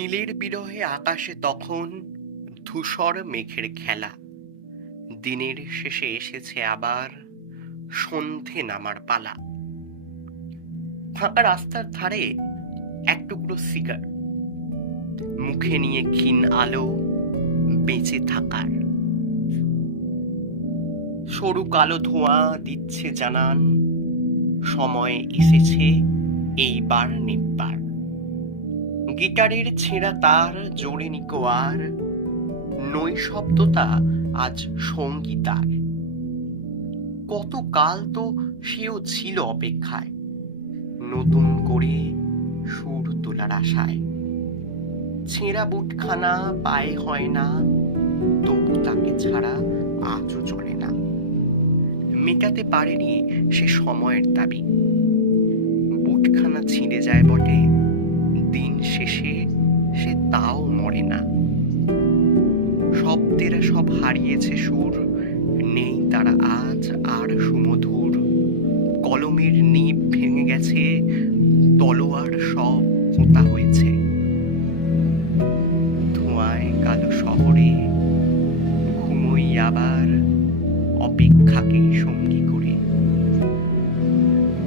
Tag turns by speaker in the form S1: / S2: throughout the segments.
S1: নীলের বিরহে আকাশে তখন ধূসর মেঘের খেলা। দিনের শেষে এসেছে আবার সন্ধে নামার পালা। ফাঁকা রাস্তার ধারে এক টুকরো সিগার। মুখে নিয়ে ক্ষীণ আলো বেঁচে থাকার। সরু কালো ধোঁয়া দিচ্ছে জানান, সময় এসেছে এইবার নিব্বার। গিটারের ছেঁড়া তার জোরে নিকো আর নৈশব্দতা আজ সঙ্গীতার। কত কাল তো সেও ছিল অপেক্ষায়, নতুন করে সুর তোলার আশায়। ছেঁড়া বুটখানা পায়ে হয় না, তবু তাকে ছাড়া আজও চলে না। মেটাতে পারেনি সে সময়ের দাবি। বুটখানা ছিঁড়ে যায় বটে দিন শেষে সে তাও মরে না। শব্দেরা সব হারিয়েছে সুর, নেই তারা আজ আর সুমধুর। কলমের নিপ ভেঙে গেছে, তলোয়ার সব হোঁতা হয়েছে। ধোঁয়ায় কালো শহরে ঘুমই আবার অপেক্ষাকে সঙ্গী করে।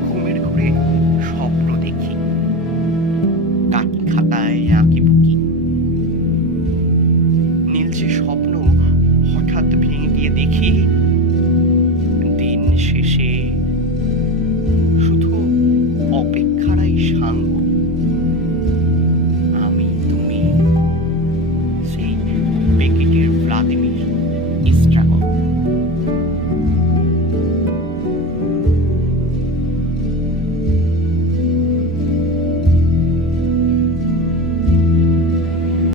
S1: ঘুমের ঘুরে বেলায় আঁকিবুকি নীলচে স্বপ্ন হঠাৎ ভেঙে গিয়ে দেখি দিন শেষে শুধু অপেক্ষারাই সাঙ্গ